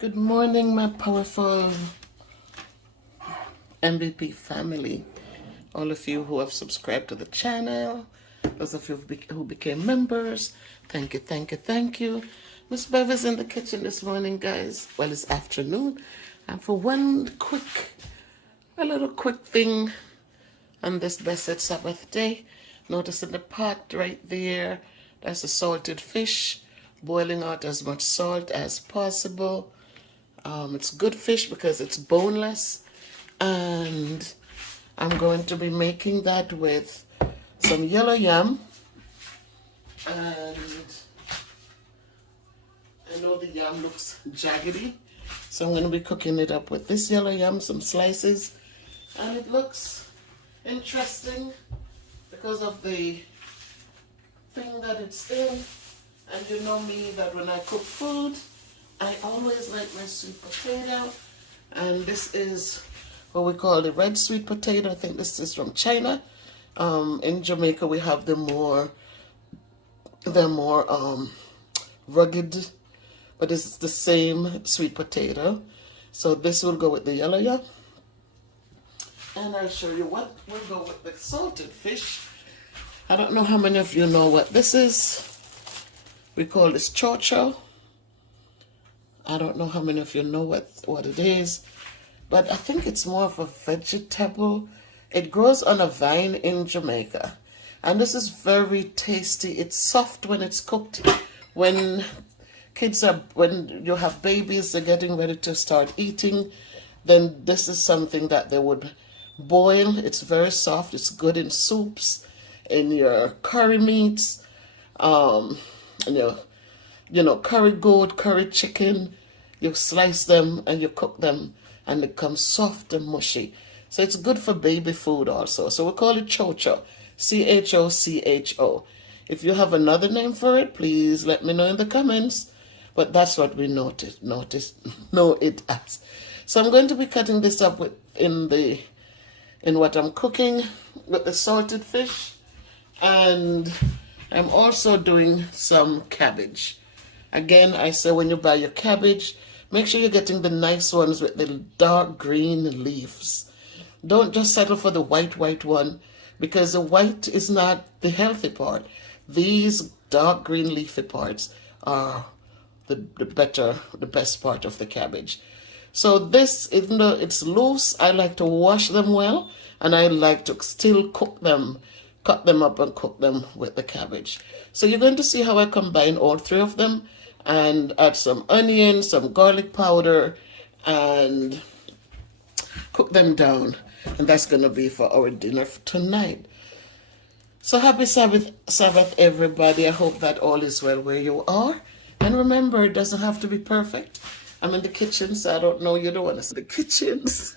Good morning, my powerful MVP family. All of you who have subscribed to the channel, those of you who became members, thank you, thank you, thank you. Miss Bev is in the kitchen this morning, guys. Well, it's afternoon. And for a little quick thing on this blessed Sabbath day, notice in the pot right there, that's the salted fish, boiling out as much salt as possible. It's good fish because it's boneless, and I'm going to be making that with some yellow yam, and I know the yam looks jaggedy, so I'm going to be cooking it up with this yellow yam, some slices, and it looks interesting because of the thing that it's in. And you know me that when I cook food, I always like my sweet potato, and this is what we call the red sweet potato. I think this is from China. In Jamaica, we have they're more rugged, but it's the same sweet potato. So this will go with the yellow yam, and I'll show you what will go with the salted fish. I don't know how many of you know what this is. We call this chow chow. I don't know how many of you know what it is, but I think it's more of a vegetable. It grows on a vine in Jamaica, and this is very tasty. It's soft when it's cooked. When you have babies, they're getting ready to start eating, then this is something that they would boil. It's very soft. It's good in soups, in your curry meats, and curry goat, curry chicken. You slice them and you cook them, and it comes soft and mushy. So it's good for baby food also. So we call it chow chow, CHOCHO. If you have another name for it, please let me know in the comments. But that's what we know it as. So I'm going to be cutting this up in what I'm cooking with the salted fish, and I'm also doing some cabbage. Again, I say when you buy your cabbage, make sure you're getting the nice ones with the dark green leaves. Don't just settle for the white one, because the white is not the healthy part. These dark green leafy parts are the best part of the cabbage. So this, even though it's loose, I like to wash them well, and I like to still cut them up and cook them with the cabbage. So you're going to see how I combine all three of them and add some onion, some garlic powder, and cook them down. And that's going to be for our dinner tonight. So happy Sabbath, everybody. I hope that all is well where you are. And remember, it doesn't have to be perfect. I'm in the kitchen, so I don't know. You don't want to see the kitchens.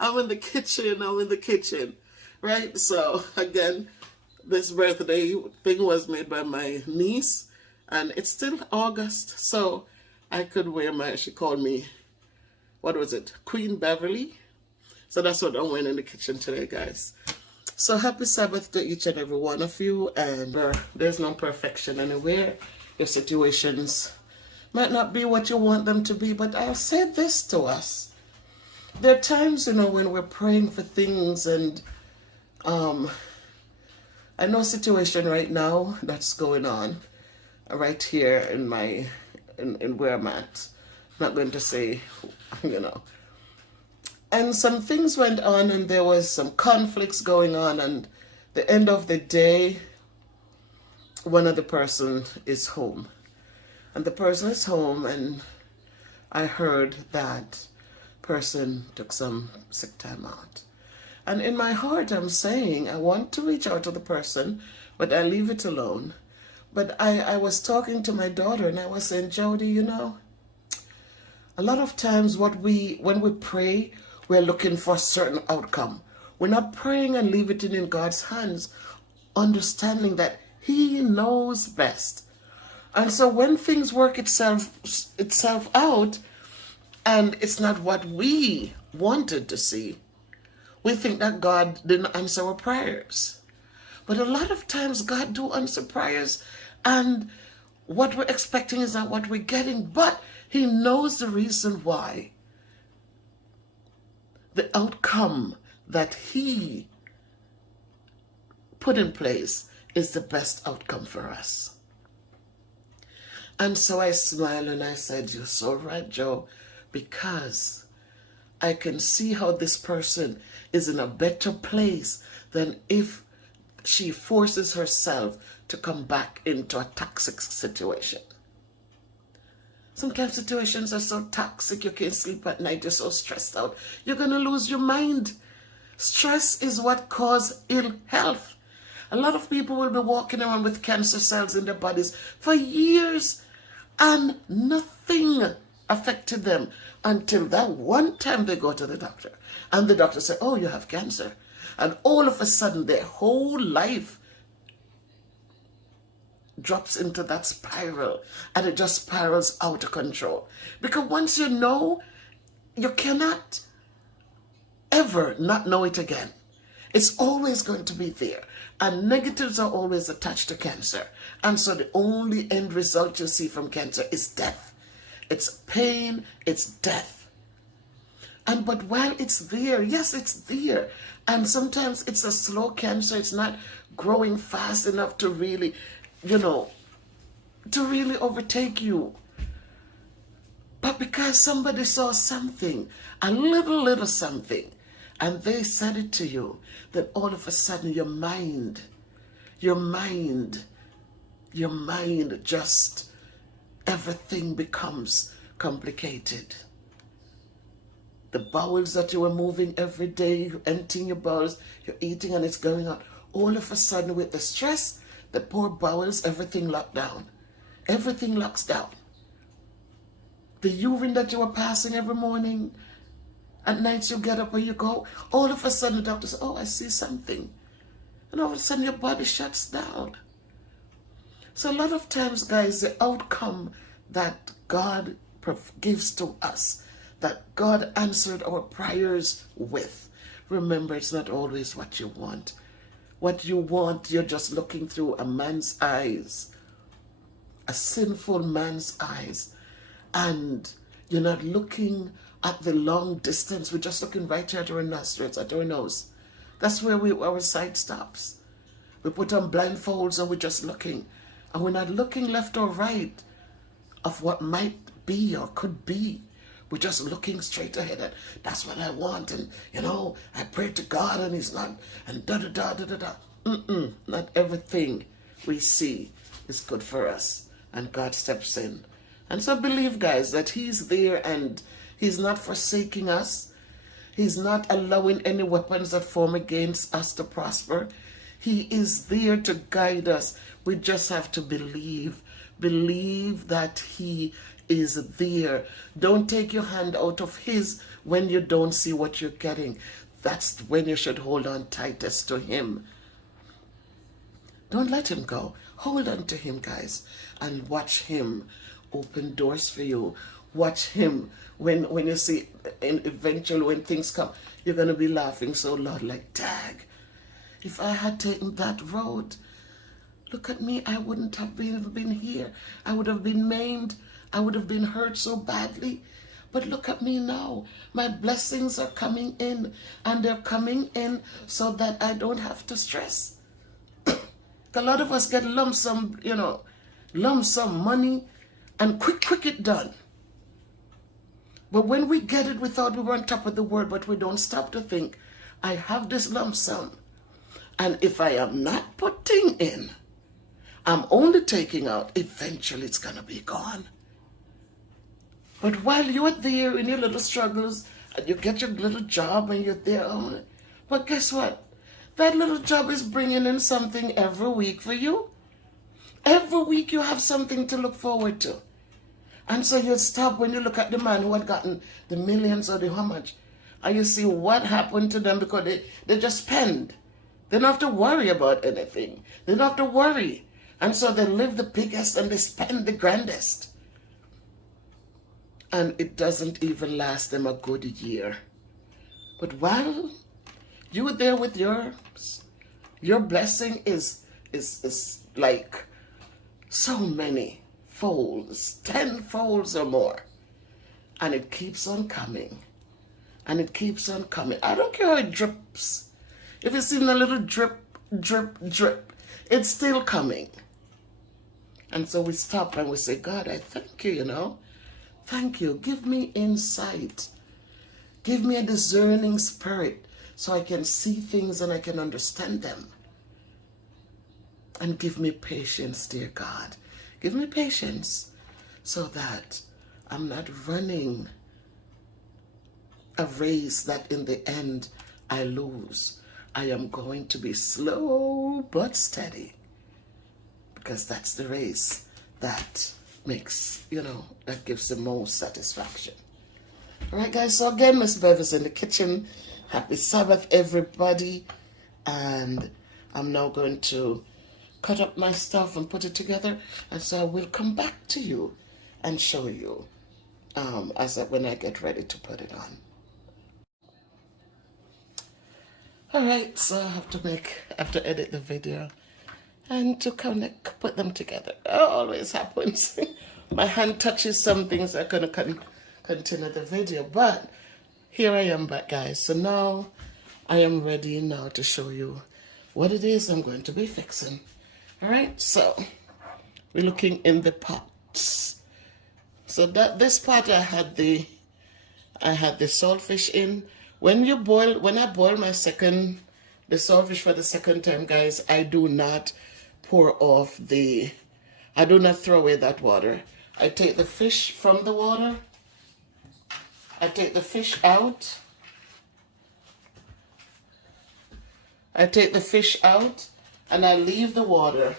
I'm in the kitchen. Right? So, again, this birthday thing was made by my niece. And it's still August, so I could wear she called me, what was it, Queen Beverly? So that's what I'm wearing in the kitchen today, guys. So happy Sabbath to each and every one of you. And there's no perfection anywhere. Your situations might not be what you want them to be, but I'll say this to us. There are times, when we're praying for things, and I know a situation right now that's going on right here in where I'm at. I'm not going to say, And some things went on, and there was some conflicts going on, and the end of the day, one of the person is home. And the person is home, and I heard that person took some sick time out. And in my heart, I'm saying, I want to reach out to the person, but I leave it alone. But I was talking to my daughter, and I was saying, Jody, a lot of times when we pray, we're looking for a certain outcome. We're not praying and leave it in God's hands, understanding that He knows best. And so when things work itself out, and it's not what we wanted to see, we think that God didn't answer our prayers. But a lot of times God do answer prayers, and what we're expecting is not what we're getting. But He knows the reason why. The outcome that he put in place is the best outcome for us. And so I smiled and I said, you're so right, Joe, because I can see how this person is in a better place than if she forces herself to come back into a toxic situation. Sometimes situations are so toxic, you can't sleep at night, you're so stressed out, you're going to lose your mind. Stress is what causes ill health. A lot of people will be walking around with cancer cells in their bodies for years and nothing affected them until that one time they go to the doctor. And the doctor said, oh, you have cancer. And all of a sudden their whole life drops into that spiral, and it just spirals out of control. Because once you know, you cannot ever not know it again. It's always going to be there. And negatives are always attached to cancer. And so the only end result you see from cancer is death. It's pain, it's death. But while it's there, yes, it's there. And sometimes it's a slow cancer. It's not growing fast enough to really, to really overtake you. But because somebody saw something, a little something, and they said it to you, then all of a sudden your mind, just, everything becomes complicated. The bowels that you were moving every day, you're emptying your bowels, you're eating and it's going out. All of a sudden with the stress, the poor bowels, everything locked down. Everything locks down. The urine that you were passing every morning, at night you get up and you go, all of a sudden the doctor says, oh, I see something. And all of a sudden your body shuts down. So a lot of times, guys, the outcome that God gives to us, that God answered our prayers with, remember, it's not always what you want. What you want, you're just looking through a man's eyes, a sinful man's eyes, and you're not looking at the long distance. We're just looking right here at our nostrils, at our nose. That's where our sight stops. We put on blindfolds and we're just looking. And we're not looking left or right of what might be or could be. We're just looking straight ahead. And that's what I want. And, I pray to God and he's not. And da-da-da-da-da-da. Not everything we see is good for us. And God steps in. And so believe, guys, that he's there and he's not forsaking us. He's not allowing any weapons that form against us to prosper. He is there to guide us. We just have to believe. Believe that he is there. Don't take your hand out of his when you don't see what you're getting. That's when you should hold on tightest to him. Don't let him go. Hold on to him, guys, and watch him open doors for you. Watch him when you see, and eventually when things come, you're going to be laughing so loud like, dag, if I had taken that road, look at me, I wouldn't have been here. I would have been maimed. I would have been hurt so badly. But look at me now. My blessings are coming in, and they're coming in so that I don't have to stress. A lot of us get lump sum money and quick it done. But when we get it, we thought we were on top of the world, but we don't stop to think, I have this lump sum. And if I am not putting in, I'm only taking out, eventually it's going to be gone. But while you're there in your little struggles, and you get your little job and you're there, but guess what? That little job is bringing in something every week for you. Every week you have something to look forward to. And so you stop when you look at the man who had gotten the millions or the how much, and you see what happened to them because they just spend. They don't have to worry about anything. They don't have to worry. And so they live the biggest and they spend the grandest. And it doesn't even last them a good year. But while you're there with yours, your blessing is like so many folds, 10 folds or more. And it keeps on coming. And it keeps on coming. I don't care how it drips. If it's in a little drip, drip, drip, it's still coming. And so we stop and we say, God, I thank you, you know. Thank you. Give me insight. Give me a discerning spirit so I can see things and I can understand them. And give me patience, dear God. Give me patience so that I'm not running a race that in the end I lose. I am going to be slow but steady, because that's the race that makes, you know, that gives the most satisfaction. All right, guys, so again, Miss Bev is in the kitchen. Happy Sabbath, everybody. And I'm now going to cut up my stuff and put it together. And so I will come back to you and show you when I get ready to put it on. All right, so I have to edit the video and to put them together. It always happens. My hand touches some things that are going to continue the video, but here I am back, guys. So now I am ready now to show you what it is I'm going to be fixing. All right, so we're looking in the pots. So this pot I had the saltfish in. When I boil the saltfish for the second time, guys, I do not I do not throw away that water. I take the fish from the water. I take the fish out. And I leave the water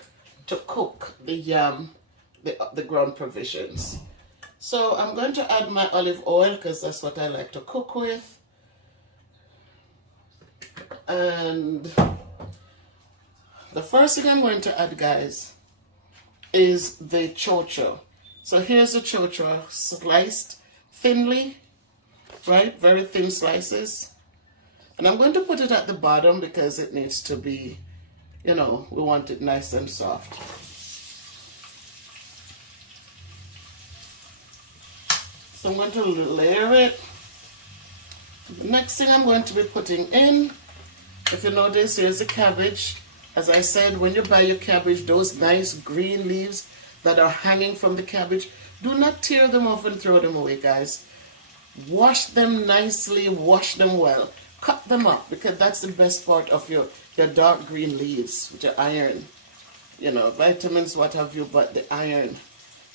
to cook the ground provisions. So I'm going to add my olive oil because that's what I like to cook with. And the first thing I'm going to add, guys, is the chocho. So here's the chocho sliced thinly, right? Very thin slices. And I'm going to put it at the bottom because it needs to be, you know, we want it nice and soft. So I'm going to layer it. The next thing I'm going to be putting in, if you notice, here's the cabbage. As I said, when you buy your cabbage, those nice green leaves that are hanging from the cabbage, do not tear them off and throw them away, guys. Wash them nicely, wash them well. Cut them up, because that's the best part of your dark green leaves with your iron. You know, vitamins, what have you, but the iron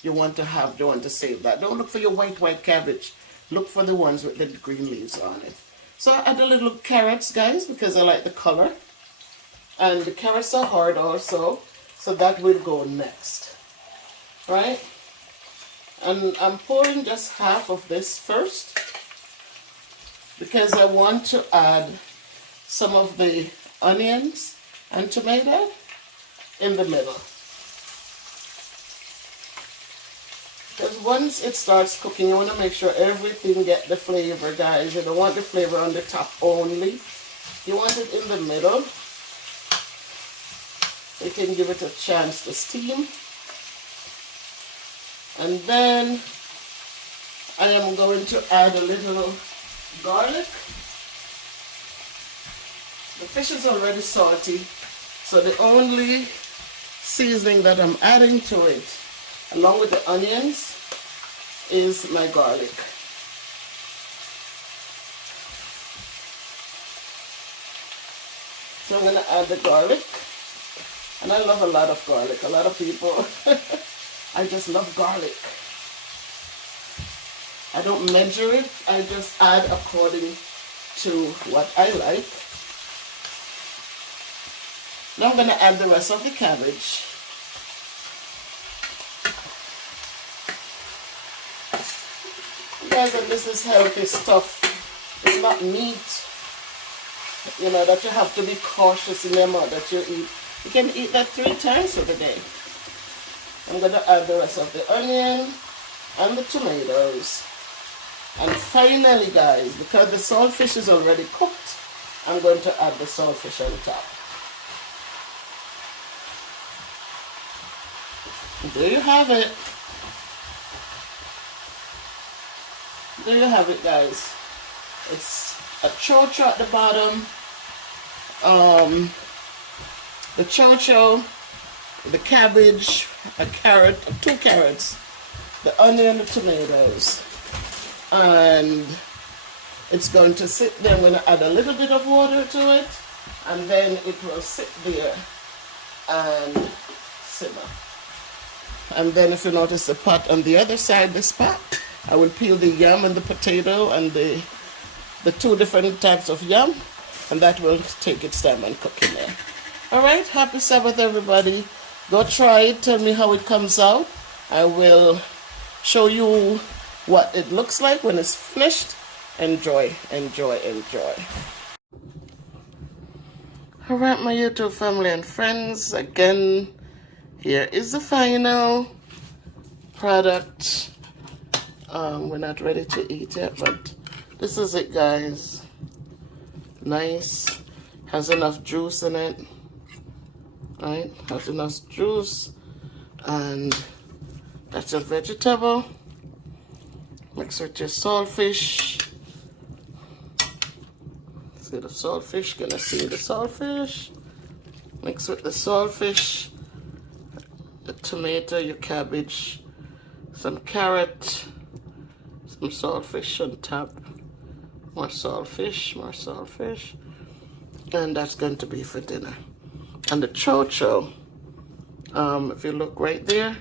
you want to save that. Don't look for your white cabbage. Look for the ones with the green leaves on it. So I add a little carrots, guys, because I like the color. And the carrots are hard also, so that will go next. Right? And I'm pouring just half of this first, because I want to add some of the onions and tomato in the middle. Because once it starts cooking, you want to make sure everything get the flavor, guys. You don't want the flavor on the top only. You want it in the middle. You can give it a chance to steam. And then I am going to add a little garlic. The fish is already salty, so the only seasoning that I'm adding to it, along with the onions, is my garlic. So I'm going to add the garlic. And I love a lot of garlic. A lot of people, I just love garlic. I don't measure it. I just add according to what I like. Now I'm going to add the rest of the cabbage. Guys, and this is healthy stuff. It's not meat, you know, that you have to be cautious in the amount that you eat. You can eat that 3 times for the day. I'm going to add the rest of the onion and the tomatoes. And finally, guys, because the saltfish is already cooked, I'm going to add the saltfish on top. There you have it. there you have it, guys. It's a chocho at the bottom, the chocho, the cabbage, a carrot, 2 carrots, the onion, the tomatoes, and it's going to sit there. I'm going to add a little bit of water to it, and then it will sit there and simmer. And then if you notice the pot on the other side, this pot, I will peel the yam and the potato and the 2 different types of yam, and that will take its time and cook in there. All right, happy Sabbath, everybody. Go try it. Tell me how it comes out. I will show you what it looks like when it's finished. Enjoy, enjoy, enjoy. All right, my YouTube family and friends, again, here is the final product. We're not ready to eat yet, but this is it, guys. Nice. Has enough juice in it. Right? Has enough juice. And that's a vegetable. Mix with your saltfish. See the saltfish? Gonna see the saltfish. Mix with the saltfish. The tomato, your cabbage, some carrot, some saltfish on top, more saltfish, and that's going to be for dinner. And the chocho, if you look right there,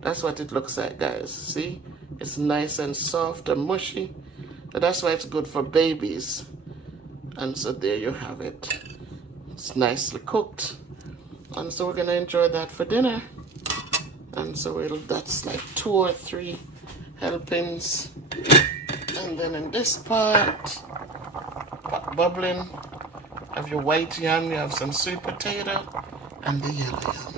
that's what it looks like, guys. See, it's nice and soft and mushy, so that's why it's good for babies. And so there you have it. It's nicely cooked, and so we're gonna enjoy that for dinner. And so that's like 2 or 3 helpings. And then in this pot bubbling, have your white yam, you have some sweet potato, and the yellow yam.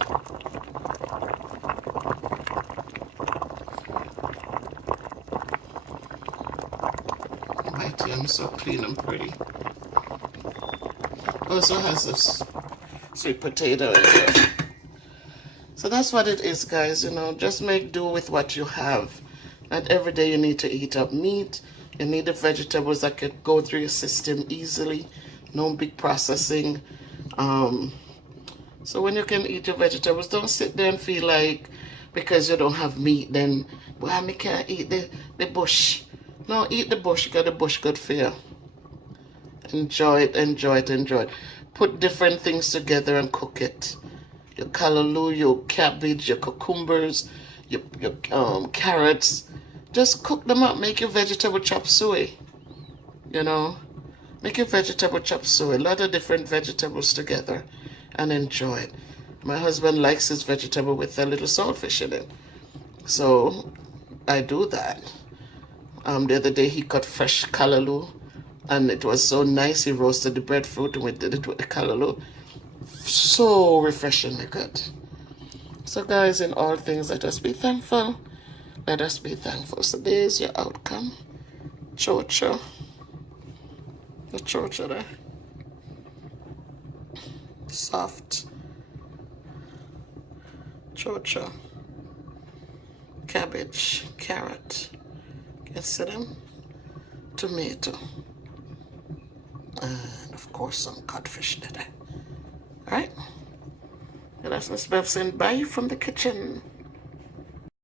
White yam so clean and pretty. Also has this sweet potato in there. So that's what it is, guys. You know, just make do with what you have. Not every day you need to eat up meat. You need the vegetables that could go through your system easily. No big processing. So when you can eat your vegetables, don't sit there and feel like because you don't have meat, then, well, I can't eat the bush. No, eat the bush, because the bush good for you. Enjoy it, enjoy it, enjoy it. Put different things together and cook it. Your callaloo, your cabbage, your cucumbers, your carrots. Just cook them up. Make your vegetable chop suey. You know, make your vegetable chop suey. A lot of different vegetables together, and enjoy it. My husband likes his vegetable with a little saltfish in it, so I do that. The other day he cut fresh callaloo, and it was so nice. He roasted the breadfruit, and we did it with the callaloo. So refreshingly good. So guys, in all things, let us be thankful. Let us be thankful. So there's your outcome. Chocho. The chocho there. Soft. Chocho. Cabbage. Carrot. Can you see them? Tomato. And of course some codfish today. Alright? And that's Miss Bev saying bye from the kitchen.